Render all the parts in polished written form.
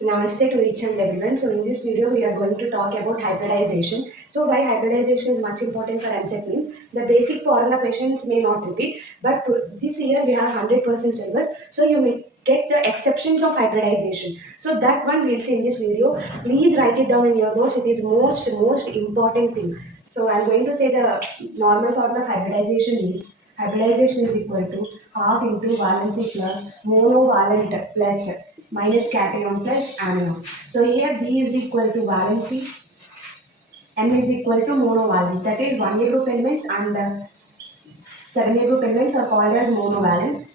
Namaste to each and everyone. So in this video, we are going to talk about hybridization. So why hybridization is much important for Eamcet means the basic formula questions may not repeat, but this year we have 100% syllabus. So you may get the exceptions of hybridization. So that one we'll see in this video. Please write it down in your notes. It is most important thing. So I'm going to say the normal formula of hybridization is hybridization is equal to half into valency plus monovalent plus minus cation plus anion. So here B is equal to valency, M is equal to monovalent. That is 1A group elements and 7A group elements are called as monovalent.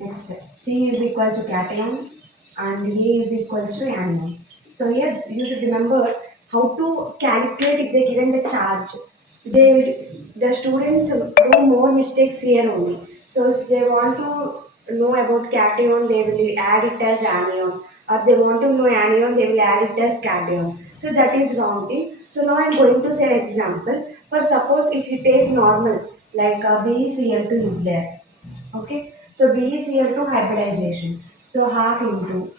Next, C is equal to cation and A is equal to anion. So here you should remember how to calculate if they given the charge. The students do more mistakes here only. So if they want to know about cation, they will add it as anion. Or they want to know anion, they will add it as cation. So that is wrong thing. So now I am going to say an example. For suppose if you take normal like BeCl2 is there. Okay. So BeCl2 hybridization. So half into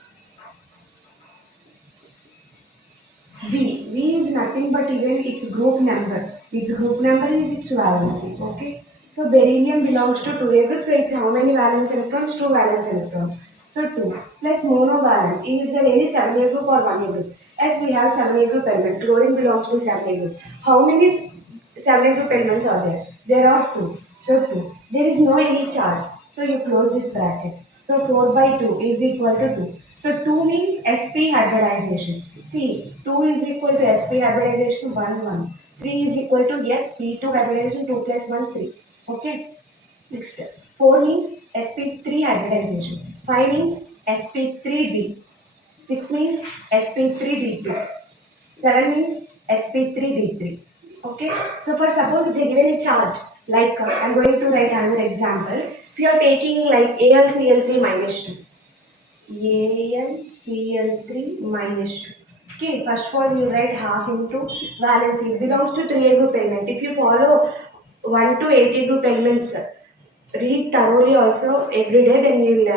V is nothing but even its group number. Its group number is its valency. Okay. So beryllium belongs to 2A group. So it's how many valence electrons? 2 valence electrons. So 2 plus monovalent. Is there any 7A group or 1A group? As we have 7A group element. Chlorine belongs to 7A group. How many 7A group elements are there? There are 2. So 2. There is no any charge. So you close this bracket. So 4 by 2 is equal to 2. So 2 means sp hybridization. See, 2 is equal to sp hybridization 1 1. 3 is equal to sp2 hybridization 2 plus 1 3. Okay. Next. 4 means sp3 hybridization. 5 means sp3d. 6 means sp3d2. 7 means sp3d3. Okay. So for suppose they given a charge like I'm going to write another example. If you are taking like AlCl3 minus 2. AlCl3 minus 2. Okay, first of all you write half into valency. It belongs to 3A group element. If you follow 1 to 80 group elements, read thoroughly also every day, then you'll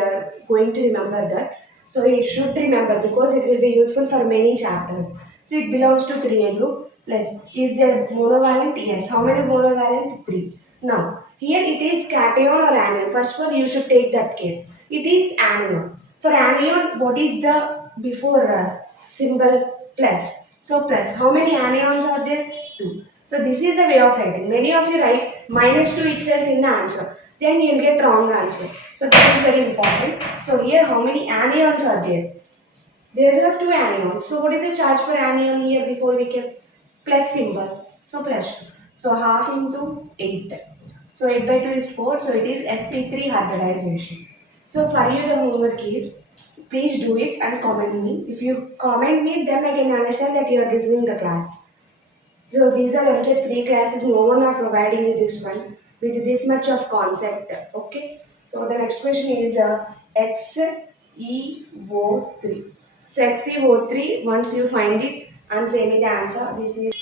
going to remember that. So you should remember because it will be useful for many chapters. So it belongs to 3A group. Plus, is there monovalent? Yes. How many monovalent? 3. Now, here it is cation or anion. First of all, you should take that care. It is anion. For anion, what is the before symbol plus? So plus. How many anions are there? 2. So this is the way of writing. Many of you write minus 2 itself in the answer. Then you will get wrong answer. So that is very important. So here how many anions are there? There are 2 anions. So what is the charge per anion here before we can plus symbol? So plus 2. So half into 8. So 8 by 2 is 4. So it is sp3 hybridization. So for you the homework is please do it and comment me. If you comment me then I can understand that you are listening the class. So these are limited free classes. No one are providing you this one with this much of concept. Okay. So the next question is XeO3. So XeO3. Once you find it and say me the answer. This is.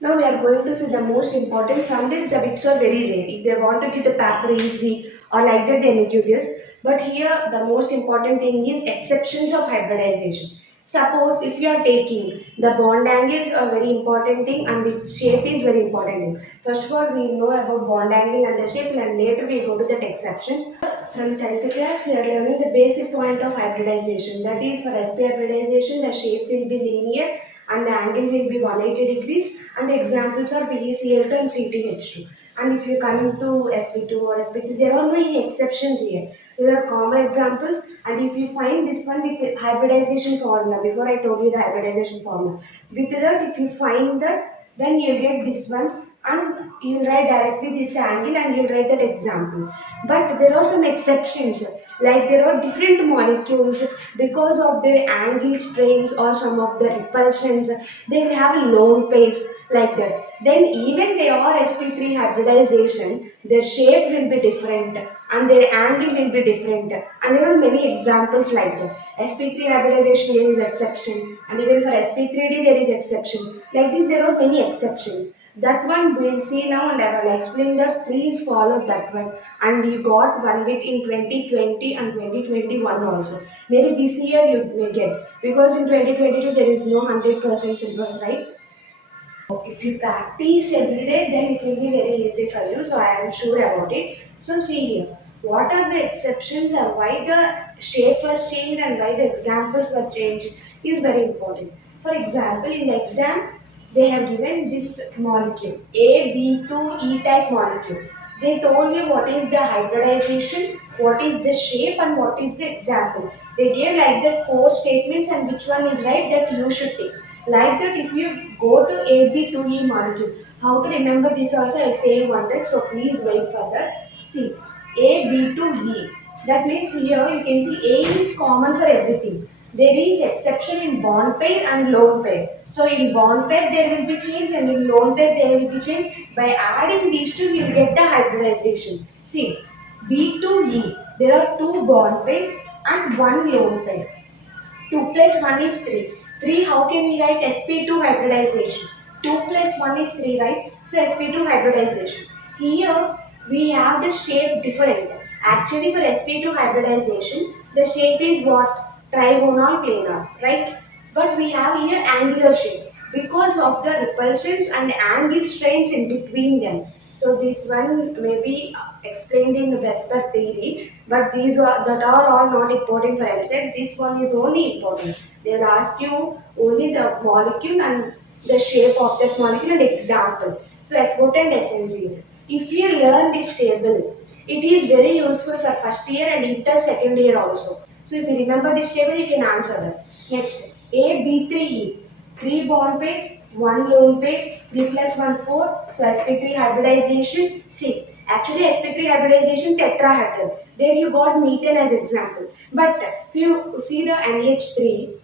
Now we are going to see the most important. From this the bits are very rare. If they want to give the paper easy or like that they may give this. But here the most important thing is exceptions of hybridization. Suppose if you are taking the bond angles are very important thing and its shape is very important thing. First of all we know about bond angle and the shape and later we go to the exceptions. From 10th class we are learning the basic point of hybridization. That is for sp hybridization the shape will be linear and the angle will be 180 degrees and the examples are BeCl2 and CtH2. And if you come into sp2 or sp3, there are no any exceptions here. These are common examples and if you find this one with the hybridization formula, before I told you the hybridization formula, with that if you find that then you get this one and you write directly this angle and you write that example. But there are some exceptions like there are different molecules because of their angle strains or some of the repulsions they will have a lone pairs like that. Then even they are sp3 hybridization their shape will be different and their angle will be different and there are many examples like that. sp3 hybridization there is exception and even for sp3d there is exception. Like this there are many exceptions. That one we'll see now and I will explain that. Please follow that one. And we got one bit in 2020 and 2021 also. Maybe this year you may get, because in 2022 there is no 100% syllabus, right? If you practice every day, then it will be very easy for you. So I am sure about it. So see here, what are the exceptions and why the shape was changed and why the examples were changed is very important. For example, in the exam, they have given this molecule A, B2, E type molecule. They told you what is the hybridization, what is the shape, and what is the example. They gave like that four statements, and which one is right that you should take. Like that, if you go to AB2E molecule, how to remember this also I'll say you one time, so please wait for that. See, AB2E. That means here you can see A is common for everything. There is exception in bond pair and lone pair. So in bond pair there will be change and in lone pair there will be change. By adding these two you will get the hybridization. See, B2E, there are two bond pairs and one lone pair. 2 plus 1 is 3. 3, how can we write sp2 hybridization? 2 plus 1 is 3, right? So sp2 hybridization. Here we have the shape different. Actually for sp2 hybridization, the shape is what? Trigonal planar, right? But we have here angular shape because of the repulsions and angle strains in between them. So this one may be explained in Vesper theory, but these are that are all not important for Eamcet. This one is only important. They'll ask you only the molecule and the shape of that molecule and example. So SWOT and SNC. If you learn this table, it is very useful for first year and inter second year also. So if you remember this table, you can answer that. Next, A, B, 3, E. 3 bond pairs, 1 lone pair, 3 plus 1, 4. So sp3 hybridization, see. Actually sp3 hybridization tetrahedral. There you got methane as example. But if you see the NH3,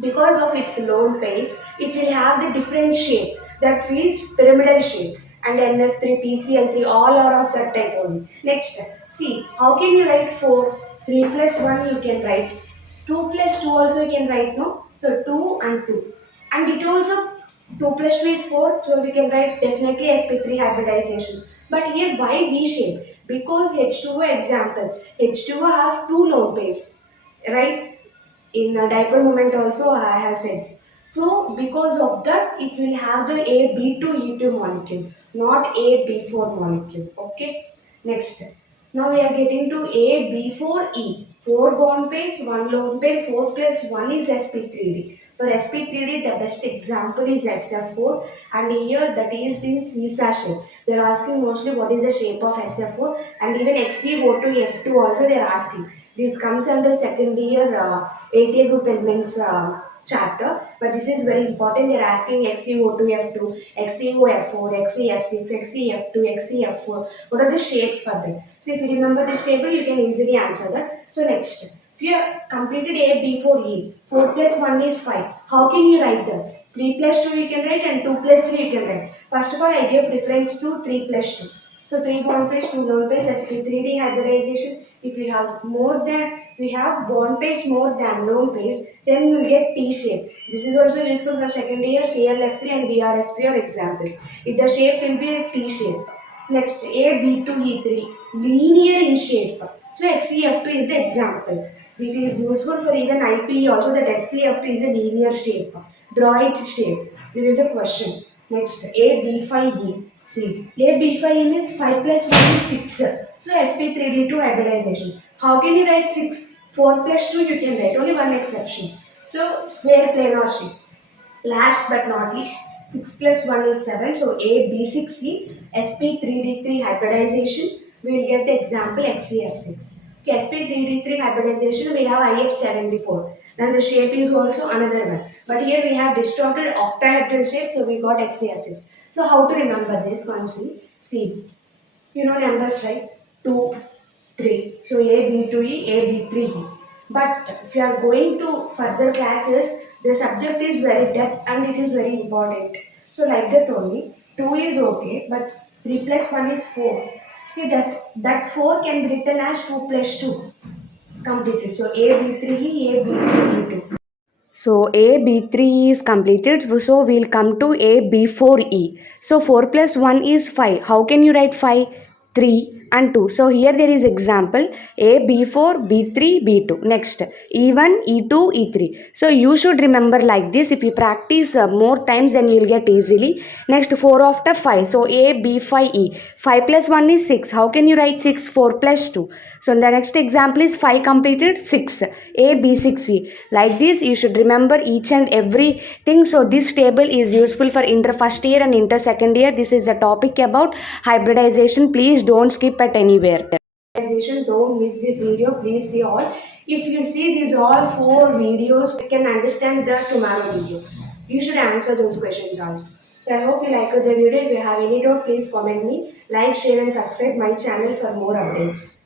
because of its lone pair, it will have the different shape. That is pyramidal shape. And NF3, PCl3, all are of that type only. Next, see, how can you write 4? 3 plus 1 you can write. 2 plus 2 also you can write, no? So 2 and 2. And it also 2 plus 2 is 4, so we can write definitely sp3 hybridization. But here why V shape? Because H2O example, H2O have two lone pairs, right? In a dipole moment also I have said. So because of that it will have the AB2E2 molecule, not AB4 molecule. Okay. Next. Now we are getting to AB4E. 4 bond pairs, 1 lone pair, 4 plus 1 is sp3d. For sp3d the best example is SF4 and here that is in seesaw shape. They are asking mostly what is the shape of SF4 and even XeO2F2 also they are asking. This comes under second year 8A group elements chapter, but this is very important. They are asking XeO2F2, XeOF4, XeF6, XeF2, XeF4. What are the shapes for them? So if you remember this table, you can easily answer that. So next, if you have completed A, B, 4, E, 4 plus 1 is 5. How can you write that? 3 plus 2 you can write and 2 plus 3 you can write. First of all, I give preference to 3 plus 2. So 3 bond pairs, 2 lone pairs, sp3d hybridization. If we have more than, we have bond pairs more than lone pairs, then you will get T shape. This is also useful for second year CLF3 and BRF3 are examples. If the shape will be a T shape. Next, A, B2, E3, linear in shape. So XeF2 is the example. It is useful for even IPE also that XeF2 is a linear shape. Draw its shape. There is a question. Next, A, B5E. See, A, B5E means 5 plus 1 is 6. So sp3d2 hybridization. How can you write 6? 4 plus 2 you can write. Only one exception. So square planar shape. Last but not least, 6 plus 1 is 7. So A, B6E, sp3d3 hybridization. We will get the example XeF6. Okay, sp3d3 hybridization, we have IF74. Then the shape is also another one. But here we have distorted octahedral shape, so we got XeF6. So how to remember this one? See, you know numbers, right? 2, 3. So A, B, 2E, A, B, 3E. But if you are going to further classes, the subject is very depth and it is very important. So like that only, 2 is okay, but 3 plus 1 is 4. Okay, that 4 can be written as 2 plus 2 completed. So A, B, 3E, A, B, 2E, 2. So A B3 is completed. So we'll come to A B4E. So 4 plus 1 is 5. How can you write 5? 3 and 2. So here there is example A B4 B3 B2. Next E1 E2 E3. So you should remember like this. If you practice more times, then you will get easily. Next 4 after 5. So A B5 E. 5 plus 1 is 6. How can you write 6? 4 plus 2. So the next example is 5 completed 6. A B6E. Like this you should remember each and everything. So this table is useful for inter first year and inter second year. This is a topic about hybridization. Please don't skip at anywhere. Don't miss this video. Please see all. If you see these all four videos, you can understand the tomorrow video. You should answer those questions also. So I hope you liked the video. If you have any doubt, please comment me. Like, share and subscribe my channel for more updates.